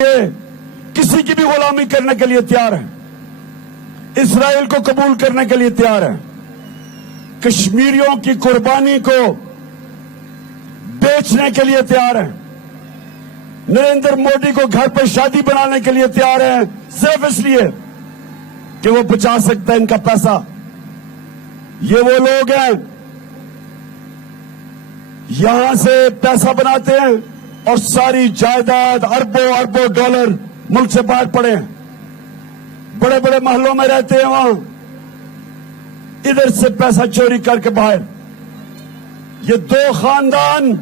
किसी की भी गुलामी करने के लिए तैयार है, इसराइल को कबूल करने के लिए तैयार है, कश्मीरियों की कुर्बानी को बेचने के लिए तैयार है, नरेंद्र मोदी को घर पर शादी बनाने के लिए तैयार है, सिर्फ इसलिए कि वो बचा सकता है इनका पैसा। ये वो लोग हैं यहां से पैसा बनाते हैं और सारी जायदाद अरबों अरबों डॉलर मुल्क से बाहर पड़े हैं, बड़े बड़े महलों में रहते हैं, वहां इधर से पैसा चोरी करके बाहर। ये दो खानदान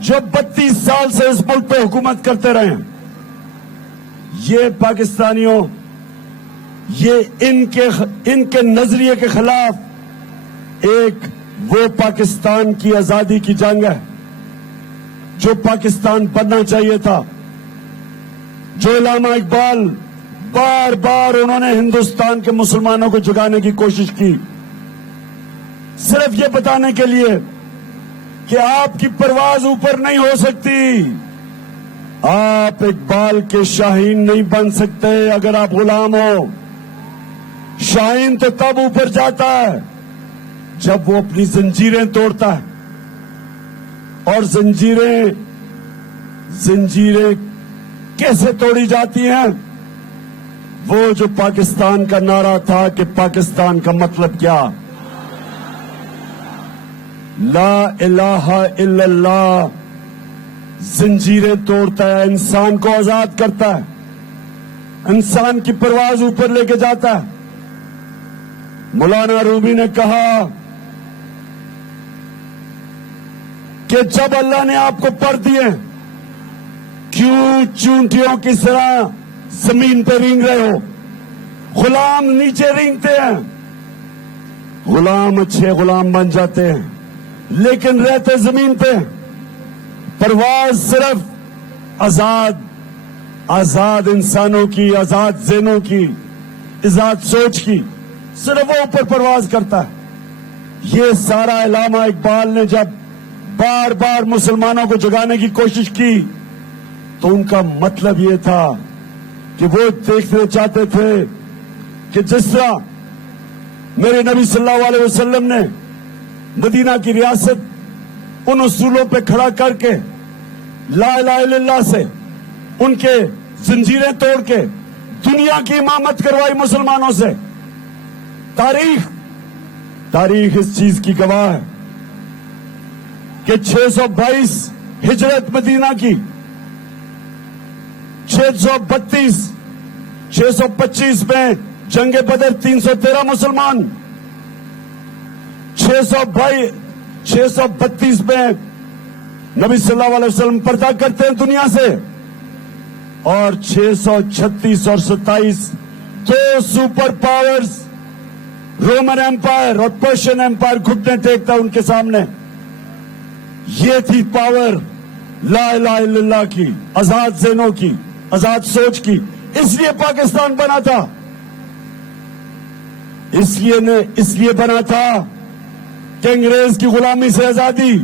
जो 32 साल से इस मुल्क पे हुकूमत करते रहे हैं, ये पाकिस्तानियों, ये इनके नजरिए के खिलाफ एक वो पाकिस्तान की आजादी की जंग है जो पाकिस्तान बनना चाहिए था, जो इलामा इकबाल बार बार उन्होंने हिंदुस्तान के मुसलमानों को जगाने की कोशिश की, सिर्फ ये बताने के लिए कि आपकी परवाज ऊपर नहीं हो सकती, आप इकबाल के शाहीन नहीं बन सकते अगर आप गुलाम हो। शाहीन तो तब ऊपर जाता है जब वो अपनी जंजीरें तोड़ता है, और जंजीरें कैसे तोड़ी जाती हैं? वो जो पाकिस्तान का नारा था कि पाकिस्तान का मतलब क्या, ला इलाहा इल्लल्लाह, जंजीरें तोड़ता है, इंसान को आजाद करता है, इंसान की परवाज ऊपर लेके जाता है। मौलाना रूमी ने कहा कि जब अल्लाह ने आपको पर दिए, क्यों चूंटियों की तरह जमीन पर रेंग रहे हो? गुलाम नीचे रेंगते हैं, गुलाम अच्छे गुलाम बन जाते हैं, लेकिन रहते जमीन पे। परवाज सिर्फ आजाद इंसानों की, आजाद ज़हनों की, आजाद सोच की, सिर्फ वो ऊपर परवाज करता है। ये सारा इलामा इकबाल ने जब बार बार मुसलमानों को जगाने की कोशिश की तो उनका मतलब ये था कि वो देखना चाहते थे कि जिस तरह मेरे नबी सल्लल्लाहु अलैहि वसल्लम ने मदीना की रियासत उन उसूलों पे खड़ा करके ला इलाहा इल्लल्लाह से उनके जंजीरें तोड़ के दुनिया की इमामत करवाई मुसलमानों से। तारीख इस चीज की गवाह है कि 622 हिजरत मदीना की, 625 में जंगे बदर 313 मुसलमान, 632 में नबी सल्लल्लाहु अलैहि वसल्लम पर्दा करते हैं दुनिया से, और 636 और 27 दो सुपर पावर्स रोमन एम्पायर और पर्शियन एम्पायर घुटने टेकता उनके सामने। ये थी पावर ला इलाहा इल्लल्लाह की, आजाद ज़हनों की, आजाद सोच की। इसलिए पाकिस्तान बना था, इसलिए बना था कि अंग्रेज की गुलामी से आजादी,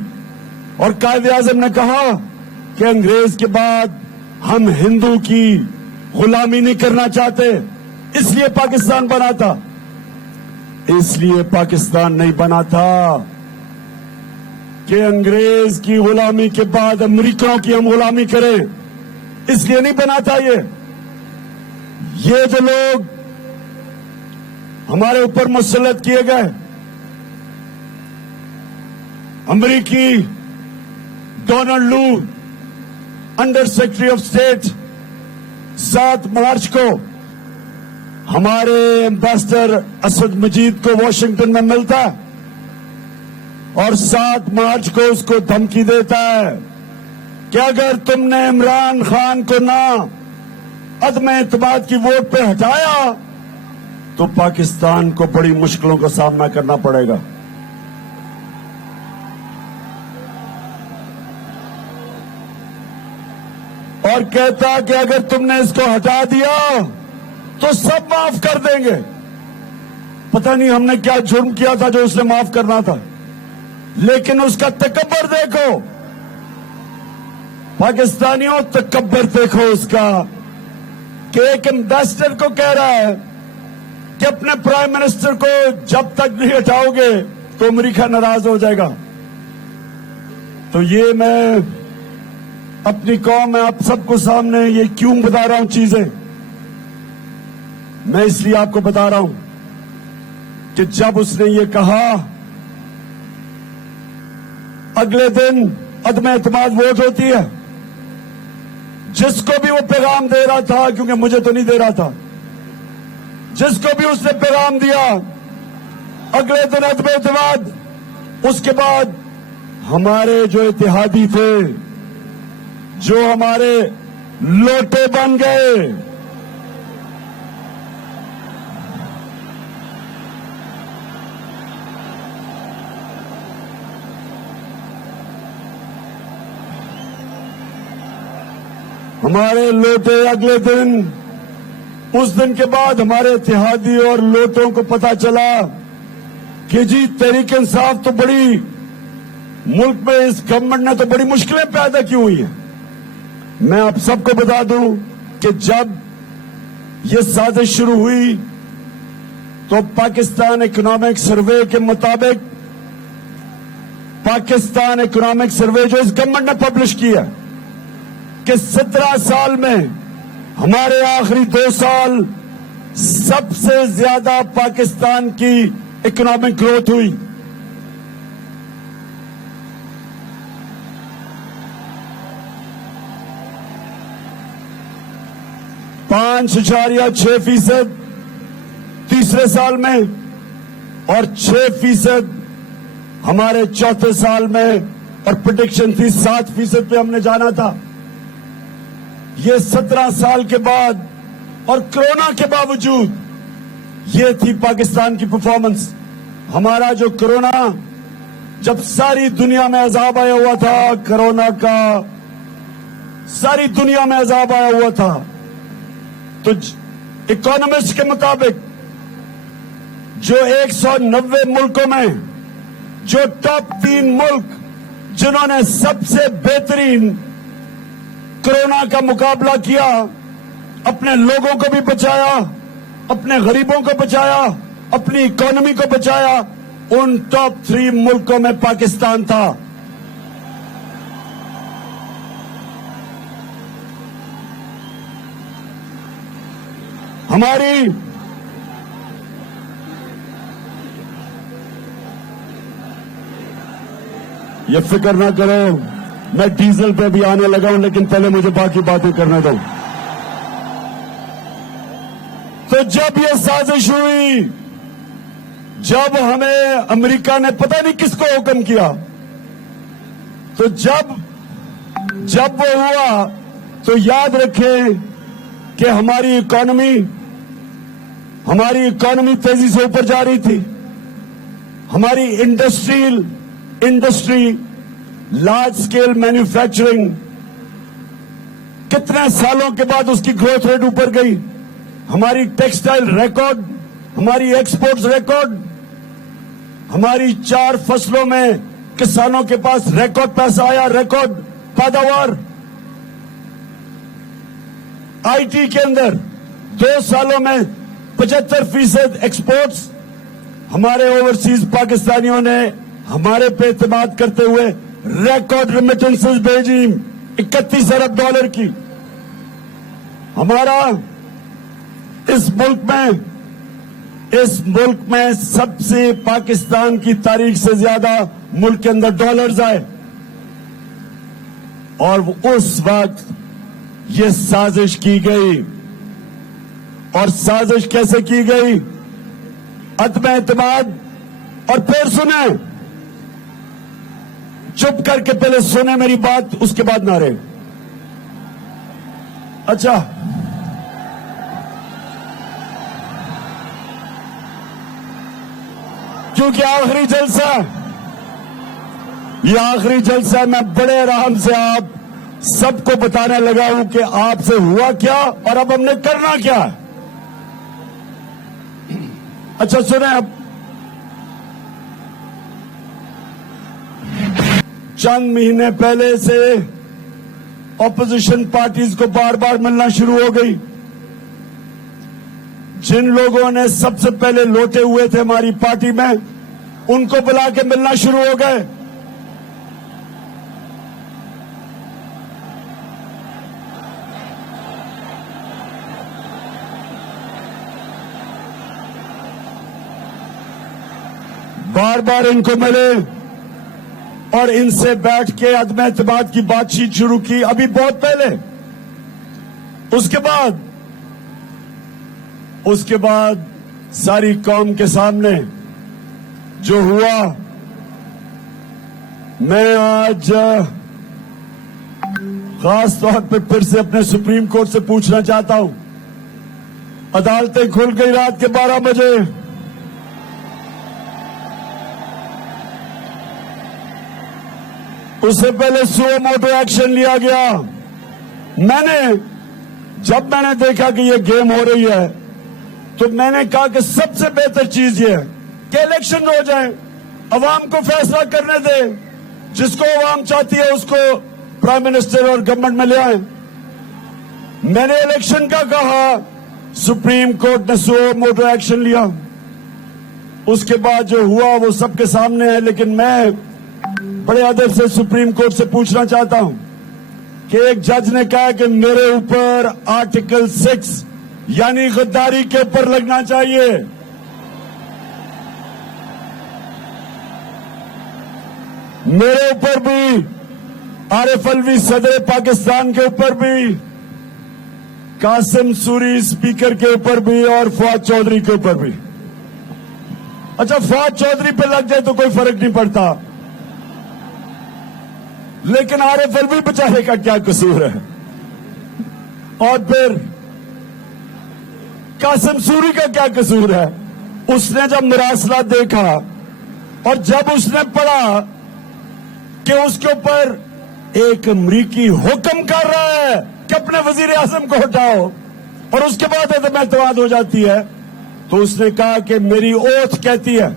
और कायदे आजम ने कहा कि अंग्रेज के बाद हम हिंदू की गुलामी नहीं करना चाहते, इसलिए पाकिस्तान बना था। इसलिए पाकिस्तान नहीं बना था कि अंग्रेज की गुलामी के बाद अमेरिकियों की हम गुलामी करें, इसलिए नहीं बना था। ये जो लोग हमारे ऊपर मुसल्लत किए गए, अमेरिकी डोनाल्ड लू अंडर सेक्रेटरी ऑफ स्टेट 7 मार्च को हमारे एम्बेसडर असद मजीद को वाशिंगटन में मिलता है और 7 मार्च को उसको धमकी देता है कि अगर तुमने इमरान खान को ना अदम एतमाद की वोट पे हटाया तो पाकिस्तान को बड़ी मुश्किलों का सामना करना पड़ेगा। और कहता कि अगर तुमने इसको हटा दिया तो सब माफ कर देंगे। पता नहीं हमने क्या जुर्म किया था जो उसने माफ करना था, लेकिन उसका तकब्बर देखो, पाकिस्तानियों तकब्बर देखो उसका कि एक एम्बेसडर को कह रहा है कि अपने प्राइम मिनिस्टर को जब तक नहीं हटाओगे तो अमेरिका नाराज हो जाएगा। तो ये मैं अपनी कौम में आप सबको सामने ये क्यों बता रहा हूं चीजें, मैं इसलिए आपको बता रहा हूं कि जब उसने ये कहा अगले दिन अदम एतमाद वोट होती है, जिसको भी वो पैगाम दे रहा था, क्योंकि मुझे तो नहीं दे रहा था, जिसको भी उसने पैगाम दिया अगले दिन अदम एतमाद, उसके बाद हमारे जो इत्तेहादी थे, जो हमारे लोटे बन गए, हमारे लोटे अगले दिन, उस दिन के बाद हमारे इत्तेहादी और लोटों को पता चला कि जी तहरीक इंसाफ तो बड़ी, मुल्क में इस गवर्नमेंट ने तो बड़ी मुश्किलें पैदा की हुई हैं। मैं आप सबको बता दूं कि जब ये साजिश शुरू हुई तो पाकिस्तान इकोनॉमिक सर्वे के मुताबिक, पाकिस्तान इकोनॉमिक सर्वे जो इस गवर्नमेंट ने पब्लिश किया कि 17 साल में हमारे आखिरी 2 साल सबसे ज्यादा पाकिस्तान की इकोनॉमिक ग्रोथ हुई। ,6% तीसरे साल में और 6% हमारे चौथे साल में, और प्रेडिक्शन थी 7% पे हमने जाना था। ये 17 साल के बाद और कोरोना के बावजूद ये थी पाकिस्तान की परफॉर्मेंस। हमारा जो कोरोना, जब सारी दुनिया में अजाब आया हुआ था, कोरोना का सारी दुनिया में अजाब आया हुआ था, तो इकोनॉमिस्ट के मुताबिक जो 190 मुल्कों में जो टॉप 3 मुल्क जिन्होंने सबसे बेहतरीन कोरोना का मुकाबला किया, अपने लोगों को भी बचाया, अपने गरीबों को बचाया, अपनी इकोनॉमी को बचाया, उन टॉप 3 मुल्कों में पाकिस्तान था। हमारी ये फिक्र ना करो, मैं डीजल पे भी आने लगा हूं, लेकिन पहले मुझे बाकी बातें करने दो। तो जब ये साजिश हुई, जब हमें अमेरिका ने पता नहीं किसको हुक्म किया, तो जब वो हुआ तो याद रखें कि हमारी इकोनॉमी तेजी से ऊपर जा रही थी। हमारी इंडस्ट्री, लार्ज स्केल मैन्युफैक्चरिंग, कितने सालों के बाद उसकी ग्रोथ रेट ऊपर गई। हमारी टेक्सटाइल रिकॉर्ड, हमारी एक्सपोर्ट्स रिकॉर्ड, हमारी 4 फसलों में किसानों के पास रिकॉर्ड पैसा आया, रिकॉर्ड पैदावार। आईटी के अंदर 2 सालों में 75% एक्सपोर्ट्स। हमारे ओवरसीज पाकिस्तानियों ने हमारे पे एतमाद करते हुए रिकॉर्ड रेमिटेंसेस भेजी, $31 अरब की। हमारा इस मुल्क में सबसे पाकिस्तान की तारीख से ज्यादा मुल्क के अंदर डॉलर्स आए, और उस वक्त ये साजिश की गई। और साजिश कैसे की गई? अदम एतमाद। और फिर सुने, चुप करके पहले सुने मेरी बात, उसके बाद नारे। अच्छा, क्योंकि आखिरी जलसा, ये आखिरी जलसा, मैं बड़े आराम से आप सबको बताने लगा हूं कि आपसे हुआ क्या और अब हमने करना क्या। अच्छा सुने, अब चंद महीने पहले से ऑपोजिशन पार्टीज को बार बार मिलना शुरू हो गई। जिन लोगों ने सबसे पहले लौटे हुए थे हमारी पार्टी में, उनको बुला के मिलना शुरू हो गए। बार बार इनको मिले और इनसे बैठ के अदम एतमाद की बातचीत शुरू की, अभी बहुत पहले। उसके बाद सारी कौम के सामने जो हुआ, मैं आज खास तौर पर फिर से अपने सुप्रीम कोर्ट से पूछना चाहता हूं। अदालतें खुल गई रात के 12 बजे। उससे पहले सुओ मोटो एक्शन लिया गया। जब मैंने देखा कि ये गेम हो रही है, तो मैंने कहा कि सबसे बेहतर चीज ये है कि इलेक्शन हो जाए, अवाम को फैसला करने दे, जिसको अवाम चाहती है उसको प्राइम मिनिस्टर और गवर्नमेंट में ले आए। मैंने इलेक्शन का कहा, सुप्रीम कोर्ट ने सुओ मोटो एक्शन लिया। उसके बाद जो हुआ वो सबके सामने है, लेकिन मैं बड़े अदब से सुप्रीम कोर्ट से पूछना चाहता हूं कि एक जज ने कहा कि मेरे ऊपर आर्टिकल 6 यानी गद्दारी के ऊपर लगना चाहिए। मेरे ऊपर भी, आरिफ अलवी सदर पाकिस्तान के ऊपर भी, कासिम सूरी स्पीकर के ऊपर भी और फवाद चौधरी के ऊपर भी। अच्छा, फवाद चौधरी पे लग जाए तो कोई फर्क नहीं पड़ता, लेकिन आरिफ अलवी बेचारे का क्या कसूर है? और फिर कासिम सूरी का क्या कसूर है? उसने जब मुरासला देखा और जब उसने पढ़ा कि उसके ऊपर एक अमरीकी हुक्म कर रहा है कि अपने वजीर आजम को हटाओ, और उसके बाद अदम एतमाद हो जाती है, तो उसने कहा कि मेरी ओथ कहती है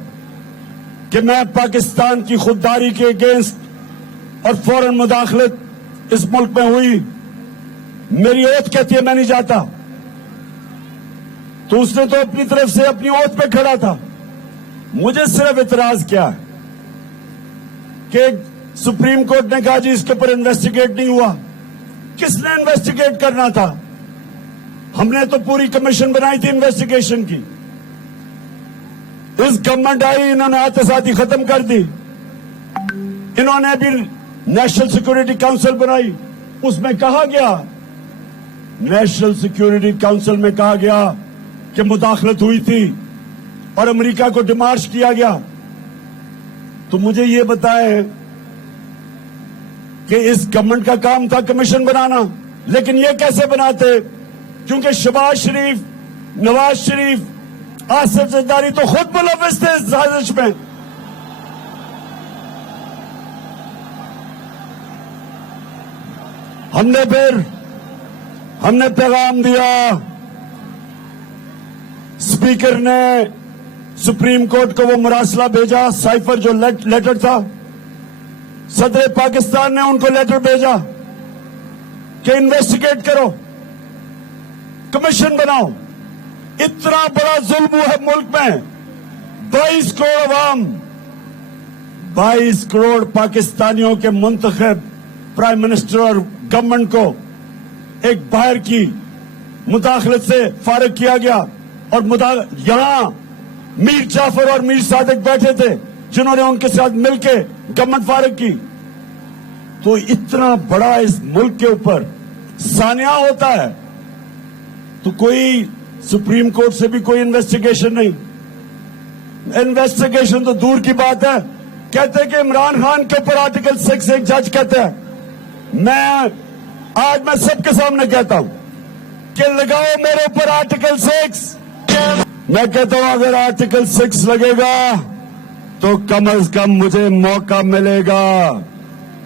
कि मैं पाकिस्तान की खुददारी के अगेंस्ट और फौरन मुदाखलत इस मुल्क में हुई, मेरी ओथ कहती है मैं नहीं जाता। तो उसने तो अपनी तरफ से अपनी ओथ पे खड़ा था। मुझे सिर्फ इतराज क्या है कि सुप्रीम कोर्ट ने कहा जी इसके ऊपर इन्वेस्टिगेट नहीं हुआ। किसने इन्वेस्टिगेट करना था? हमने तो पूरी कमीशन बनाई थी इन्वेस्टिगेशन की। इस गवर्नमेंट आई, इन्होंने आते साथ ही खत्म कर दी। इन्होंने भी नेशनल सिक्योरिटी काउंसिल बनाई, उसमें कहा गया, नेशनल सिक्योरिटी काउंसिल में कहा गया कि मुदाखलत हुई थी और अमेरिका को डिमार्श किया गया। तो मुझे ये बताएं कि इस गवर्नमेंट का काम था कमीशन बनाना, लेकिन ये कैसे बनाते? क्योंकि शहबाज शरीफ, नवाज शरीफ, आसिफ जरदारी तो खुद मुलव्विस थे इस साजिश में। हमने पैगाम दिया, स्पीकर ने सुप्रीम कोर्ट को वो मुरासला भेजा, साइफर जो लेटर था, सदर पाकिस्तान ने उनको लेटर भेजा कि इन्वेस्टिगेट करो, कमीशन बनाओ। इतना बड़ा जुल्म है मुल्क में। 22 करोड़ अवाम, 22 करोड़ पाकिस्तानियों के मुंतखब प्राइम मिनिस्टर और गवर्नमेंट को एक बाहर की मुदाखलत से फारिग किया गया। और यहां मीर जाफर और मीर सादिक बैठे थे जिन्होंने उनके साथ मिलकर गवर्नमेंट फारिग की। तो इतना बड़ा इस मुल्क के ऊपर सानिया होता है, तो कोई सुप्रीम कोर्ट से भी कोई इन्वेस्टिगेशन नहीं। इन्वेस्टिगेशन तो दूर की बात है। कहते हैं कि इमरान खान के ऊपर आर्टिकल 6 एक जज कहते हैं, मैं सबके सामने कहता हूं कि लगाओ मेरे ऊपर आर्टिकल 6। मैं कहता हूं अगर आर्टिकल 6 लगेगा तो कम से कम मुझे मौका मिलेगा।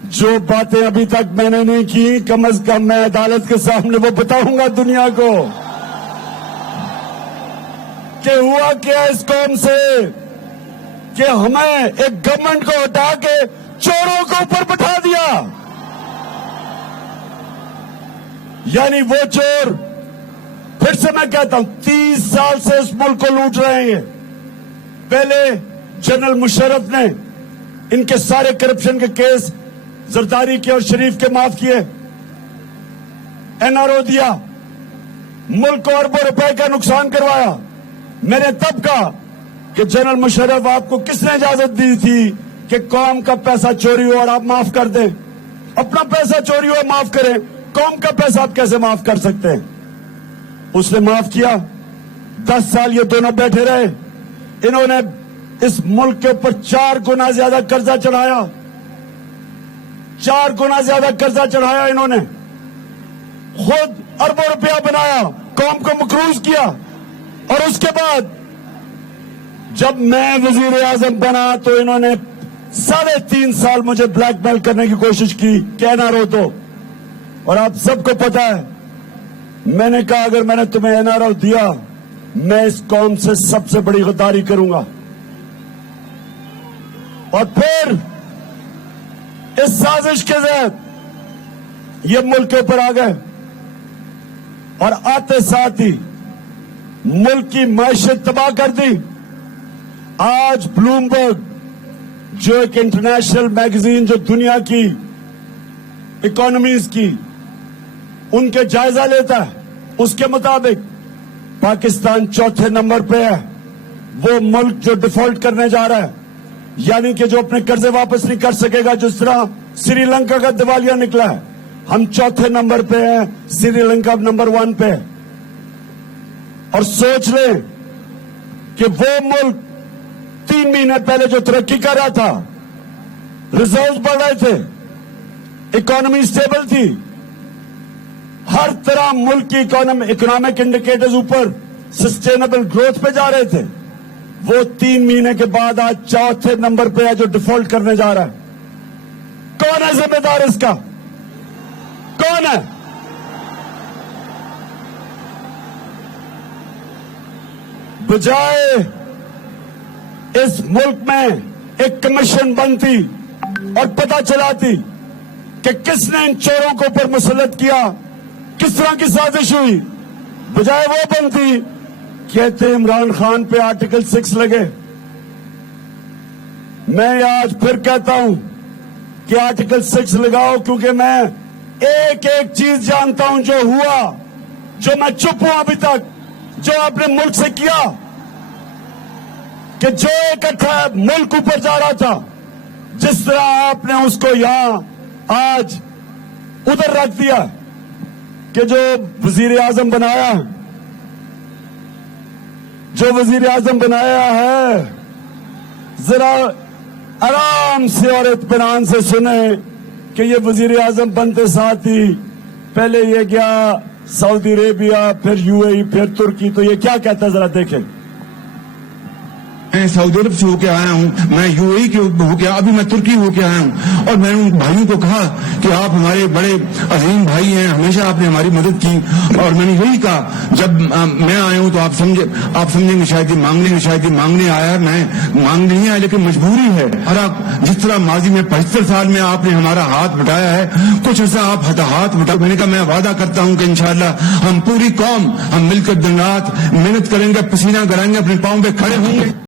जो बातें अभी तक मैंने नहीं की, कम से कम मैं अदालत के सामने वो बताऊंगा दुनिया को कि हुआ क्या इस कौम से कि हमें एक गवर्नमेंट को हटा के चोरों को ऊपर बैठा दिया। यानी वो चोर, फिर से मैं कहता हूं, 30 साल से इस मुल्क को लूट रहे हैं। पहले जनरल मुशर्रफ ने इनके सारे करप्शन के केस जरदारी के और शरीफ के माफ किए, एनआरओ दिया, मुल्क को अरबों रुपए का नुकसान करवाया। मैंने तब कहा कि जनरल मुशर्रफ, आपको किसने इजाजत दी थी कि कौम का पैसा चोरी हो और आप माफ कर दें? अपना पैसा चोरी हो माफ करें, कौम का पैसा आप कैसे माफ कर सकते हैं? उसने माफ किया। 10 साल ये दोनों बैठे रहे। इन्होंने इस मुल्क के ऊपर 4 गुना ज्यादा कर्जा चढ़ाया, 4 गुना ज्यादा कर्जा चढ़ाया। इन्होंने खुद अरबों रुपया बनाया, कौम को मकरूज किया। और उसके बाद जब मैं वजीर आजम बना तो इन्होंने 3.5 साल मुझे ब्लैकमेल करने की कोशिश की, कहना रो तो। और आप सबको पता है, मैंने कहा अगर मैंने तुम्हें एनआरओ दिया, मैं इस कौम से सबसे बड़ी गद्दारी करूंगा। और फिर इस साजिश के तहत ये मुल्क के ऊपर आ गए और आते साथ ही मुल्क की मैशत तबाह कर दी। आज ब्लूमबर्ग, जो एक इंटरनेशनल मैगजीन जो दुनिया की इकोनॉमीज की उनके जायजा लेता है, उसके मुताबिक पाकिस्तान 4थे नंबर पे है। वो मुल्क जो डिफॉल्ट करने जा रहा है, यानी कि जो अपने कर्जे वापस नहीं कर सकेगा, जिस तरह श्रीलंका का दिवालिया निकला है। हम 4थे नंबर पे हैं, श्रीलंका नंबर 1 पे है। और सोच लें कि वो मुल्क 3 महीने पहले जो तरक्की कर रहा था, रिजर्व बढ़ रहे थे, इकोनॉमी स्टेबल थी, हर तरह मुल्क की इकोनॉमिक इंडिकेटर्स ऊपर सस्टेनेबल ग्रोथ पे जा रहे थे, वो 3 महीने के बाद आज 4थे नंबर पे है जो डिफॉल्ट करने जा रहा है। कौन है जिम्मेदार इसका? कौन है? बजाय इस मुल्क में एक कमीशन बनती और पता चलाती कि किसने इन चोरों को ऊपर मुसल्लत किया, किस तरह की साजिश हुई, बजाय वो बनती कहते इमरान खान पे आर्टिकल 6 लगे। मैं आज फिर कहता हूं कि आर्टिकल 6 लगाओ, क्योंकि मैं एक एक चीज जानता हूं जो हुआ, जो मैं चुप हूं अभी तक, जो आपने मुल्क से किया, कि जो इकट्ठा मुल्क ऊपर जा रहा था, जिस तरह आपने उसको यहां आज उधर रख दिया, कि जो वजीर आजम बनाया, जो वजीर आजम बनाया है, जरा आराम से और इत्मीनान से सुने कि ये वजीर आजम बनते साथ ही पहले ये गया सऊदी अरेबिया, फिर यूएई, फिर तुर्की। तो ये क्या कहता है जरा देखें। मैं सऊदी अरब से होके आया हूँ, मैं यूएई के होके, अभी मैं तुर्की होके आया हूँ। और मैंने उन भाइयों को कहा कि आप हमारे बड़े अजीम भाई हैं, हमेशा आपने हमारी मदद की। और मैंने यही कहा, जब मैं आया हूँ तो आप समझेंगे शायद ये मांगने आया है। मैं मांग नहीं आया, लेकिन मजबूरी है। और आप जिस तरह माजी में 75 साल में आपने हमारा हाथ बटाया है, कुछ ऐसा आप हाथ बटा। मैंने कहा मैं वादा करता हूँ कि इंशाअल्लाह हम पूरी कौम, हम मिलकर दिन रात मेहनत करेंगे, पसीना गड़ाएंगे, अपने पांव पे खड़े होंगे।